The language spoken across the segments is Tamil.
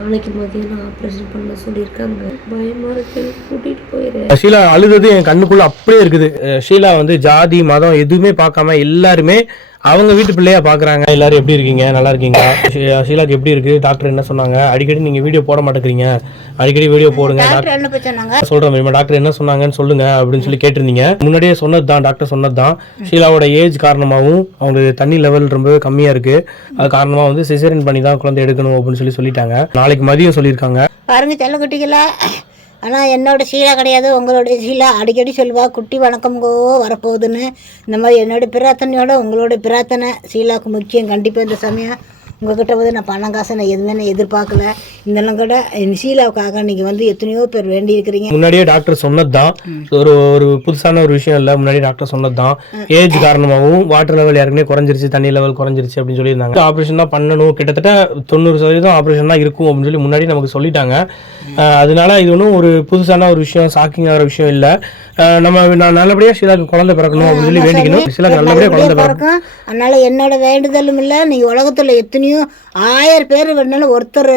நாளைக்கு மதியம் ஆப்ரேஷன் பண்ண சொல்லியிருக்காங்க. பயமா இருக்கு. கூட்டிட்டு போயிரு. ஷீலா அழுதது என் கண்ணுக்குள்ள அப்படியே இருக்குது. ஷீலா வந்து ஜாதி மதம் எதுவுமே பார்க்காம எல்லாருமே அவங்க வீட்டு பிள்ளையா பாக்குறாங்க. எல்லாரும் எப்படி இருக்கீங்க? நல்லா இருக்கீங்க ஷீலாக்கு எப்படி இருக்கு? டாக்டர் என்ன சொன்னாங்க? அடிக்கடி நீங்க வீடியோ போட மாட்டேங்கிறீங்க. அடிக்கடி வீடியோ போடுங்க. சொல்றேன் மேம் டாக்டர் என்ன சொன்னாங்கன்னு சொல்லுங்க அப்படின்னு சொல்லி கேட்டிருந்தீங்க. முன்னாடியே சொன்னது தான் டாக்டர் சொன்னது தான் ஷீலாவோட ஏஜ் காரணமாகவும் அவங்களுக்கு தண்ணி லெவல் ரொம்பவே கம்மியா இருக்கு. அது காரணமா வந்து சிசேரியன் பண்ணி தான் குழந்தை எடுக்கணும் அப்படின்னு சொல்லி சொல்லிட்டாங்க. நாளைக்கு மதியம் சொல்லியிருக்காங்க. பாருங்க செல்லக்குட்டிகளா ஆனால் என்னோட சீலா கிடையாது உங்களோட சீலா. அடிக்கடி சொல்லுவா குட்டி வணக்கம்கோ வரப்போகுதுன்னு. இந்த மாதிரி என்னோடய பிரார்த்தனையோட உங்களோட பிரார்த்தனை சீலாவுக்கு முக்கியம். கண்டிப்பாக இந்த சமயம் உங்ககிட்ட வந்து நான் பணம் காசை நான் எதுவுமே நான் எதிர்பார்க்கல. இந்த கூட என் சீலாவுக்காக நீங்கள் வந்து எத்தனையோ பேர் வேண்டி இருக்கிறீங்க முன்னாடியே டாக்டர் சொன்னது தான் ஒரு ஒரு புதுசான ஒரு விஷயம் இல்லை முன்னாடி டாக்டர் சொன்னது தான் ஏஜ் காரணமாகவும் வாட்டர் லெவல் ஏற்கனவே குறைஞ்சிருச்சு தண்ணி லெவல் குறைஞ்சிருச்சு அப்படின்னு சொல்லியிருந்தாங்க. ஆப்ரேஷன் தான் பண்ணணும். கிட்டத்தட்ட தொண்ணூறு சதவீதம் ஆப்ரேஷன் தான் இருக்கும் அப்படின்னு சொல்லி முன்னாடி நமக்கு சொல்லிட்டாங்க. அதனால இது ஒன்றும் ஒரு புதுசான ஒரு விஷயம் ஷாக்கிங் ஆகிற விஷயம் இல்லை. நம்ம நான் நல்லபடியாக ஷீலாக்கு குழந்தை பிறக்கணும் அப்படின்னு சொல்லி வேண்டிக்கணும். ஷீலாக்கு நல்லபடியாக குழந்தை பிறக்கும். அதனால என்னோட வேண்டுதலும் இல்லை. நீ உலகத்தில் எத்தனையோ ஆயிரம் பேர் வேணாலும் ஒருத்தர்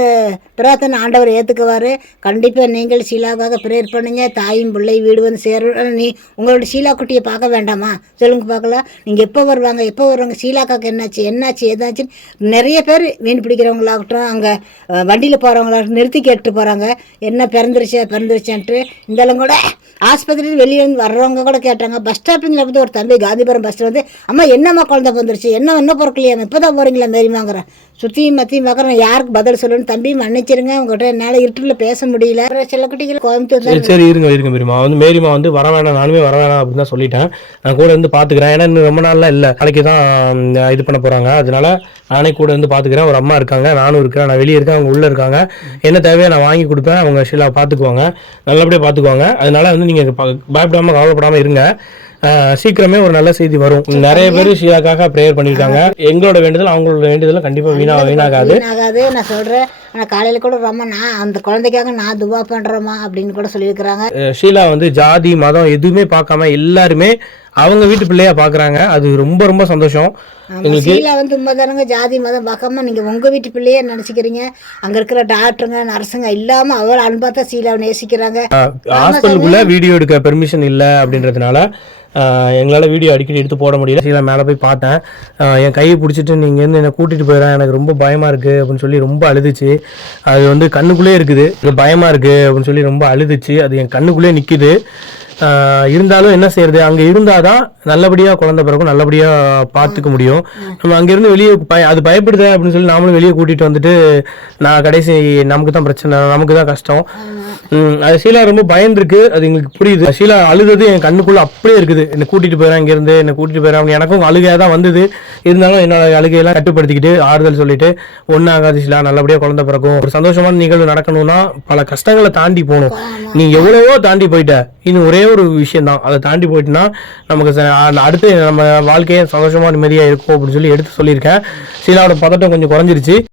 பிரார்த்தனை ஆண்டவர் ஏற்றுக்குவார் கண்டிப்பாக நீங்கள் ஷீலாவுக்காக ப்ரேயர் பண்ணுங்க. தாயும் பிள்ளை வீடு வந்து சேர நீ உங்களோட ஷீலா குட்டியை பார்க்க வேண்டாமா? சொல்லுங்க பார்க்கலாம். நீங்கள் எப்போ வருவாங்க? எப்போ வருவாங்க? ஷீலாக்காக்கு என்னாச்சு? என்னாச்சு? ஏதாச்சுன்னு நிறைய பேர் மீன் பிடிக்கிறவங்களாகட்டும் அங்கே வண்டியில் போகிறவங்களாகட்டும் நிறுத்தி கேட்டு போகிறாங்க என்ன பிறந்துருச்சா பிறந்துருச்சான்ட்டு. இந்தளம் கூட ஆஸ்பத்திரியில் வெளியே வந்து வர்றவங்க கூட கேட்டாங்க. பஸ் ஸ்டாப்பிங்கில் வந்து ஒரு தம்பி காந்திபுரம் பஸ்ஸில் வந்து அம்மா என்னம்மா குழந்தை வந்துருச்சு என்ன என்ன பிறக்கலையா இப்போ தான் போகிறீங்களா மேரிமாங்கிறேன் சுற்றியும் மத்தியும் பார்க்குறேன். யாருக்கு பதில் சொல்லணும் தம்பி மன்னிச்சிருங்க. உங்கள்கிட்ட என்னால் இருட்டில் பேச முடியல. சில குட்டிகள் கோயம்புத்தூர் சரி சரி இருங்க இருங்க பெரியமா வந்து மேரிமா வந்து வர வேணாம் நானுமே வர வேணாம் அப்படின்னு தான் சொல்லிட்டேன். நான் கூட வந்து பார்த்துக்கிறேன். ஏன்னா இன்னும் ரொம்ப நாள்லாம் இல்லை. நாளைக்கு தான் இது பண்ண போகிறாங்க அதனால நானே கூட வந்து பார்த்துக்கிறேன். ஒரு அம்மா இருக்காங்க நானும் இருக்கேன் நான் வெளியே இருக்கேன் அவங்க உள்ளே இருக்காங்க. என்ன தேவையோ நான் வாங்கி கொடுப்பேன். அவங்க ஷீலா பார்த்துக்குவாங்க. நல்லபடியாக பார்த்துக்குவாங்க. அதனால வந்து நீங்கள் பயப்படாமல் கவலைப்படாமல் இருங்க. சீக்கிரமே ஒரு நல்ல செய்தி வரும். நிறைய பேர் ஷீலாக்காக ப்ரேயர் பண்ணியிருக்காங்க எங்களோட வேண்டுதல் அவங்களோட வேண்டுதலும் கண்டிப்பாக வீணா வீணாகாது. வீணாகாது. நான் சொல்கிறேன் ஆனால் காலையில் கூட ரொம்ப நான் அந்த குழந்தைக்காக நான் துவா பண்ணுறேம்மா அப்படின்னு கூட சொல்லியிருக்கிறாங்க. ஷீலா வந்து ஜாதி மதம் எதுவுமே பார்க்காம எல்லாருமே அவங்க வீட்டு பிள்ளையா பார்க்கறாங்க அது ரொம்ப ரொம்ப சந்தோஷம். சீலா வந்து உண்மைதானுங்க ஜாதி மதம் பார்க்காம நீங்கள் உங்கள் வீட்டு பிள்ளையே நினச்சிக்கிறீங்க? அங்கே இருக்கிற டாக்டருங்க நர்ஸுங்க இல்லாமல் அவ்வளோ அன்பாக தான் சீலாவை நேசிக்கிறாங்க ஹாஸ்பிட்டலுக்குள்ள வீடியோ எடுக்க பெர்மிஷன் இல்லை அப்படின்றதுனால எங்களால் வீடியோ அடிக்கடி எடுத்து போட முடியல. சில மேலே போய் பார்த்தேன். என் கையை பிடிச்சிட்டு நீங்கள் வந்து என்னை கூட்டிகிட்டு போயிடறேன். எனக்கு ரொம்ப பயமாக இருக்குது அப்படின்னு சொல்லி ரொம்ப அழுதுச்சு. அது வந்து கண்ணுக்குள்ளே இருக்குது. பயமாக இருக்குது அப்படின்னு சொல்லி ரொம்ப அழுதுச்சு. அது என் கண்ணுக்குள்ளே நிற்கிது இருந்தாலும் என்ன செய்யறது? அங்கே இருந்தால் தான் நல்லபடியாக குழந்தை பிறக்கும் நல்லபடியாக பார்த்துக்க முடியும். நம்ம அங்கேருந்து வெளியே பய அது பயப்படுது அப்படின்னு சொல்லி நாமளும் வெளியே கூட்டிகிட்டு வந்துட்டு நான் கடைசி நமக்கு தான் பிரச்சனை நமக்கு தான் கஷ்டம். அது ஷீலா ரொம்ப பயந்துருக்கு. அது எங்களுக்கு புரியுது. ஷீலா அழுதது என் கண்ணுக்குள்ள அப்படியே இருக்குது. என்னை கூட்டிட்டு போயிடறேன் இங்கேருந்து என்னை கூட்டிட்டு போயிடறேன் எனக்கும் அழுகையாக தான் வந்தது. இருந்தாலும் என்னோட அழுகையெல்லாம் கட்டுப்படுத்திக்கிட்டு ஆறுதல் சொல்லிட்டு ஒன்றும் ஆகாது ஷீலா நல்லபடியாக குழந்தை பிறக்கும். ஒரு சந்தோஷமான நிகழ்வு நடக்கணும்னா பல கஷ்டங்களை தாண்டி போகணும். நீ எவ்வளவோ தாண்டி போயிட்ட. இன்னும் ஒரே ஒரு விஷயம் தான் அதை தாண்டி போயிட்டுனா நமக்கு அடுத்து நம்ம வாழ்க்கையே சந்தோஷமா நிம்மதியாக இருக்கும் அப்படின்னு சொல்லி எடுத்து சொல்லியிருக்கேன். சீலாவோட பதட்டம் கொஞ்சம் குறைஞ்சிருச்சு.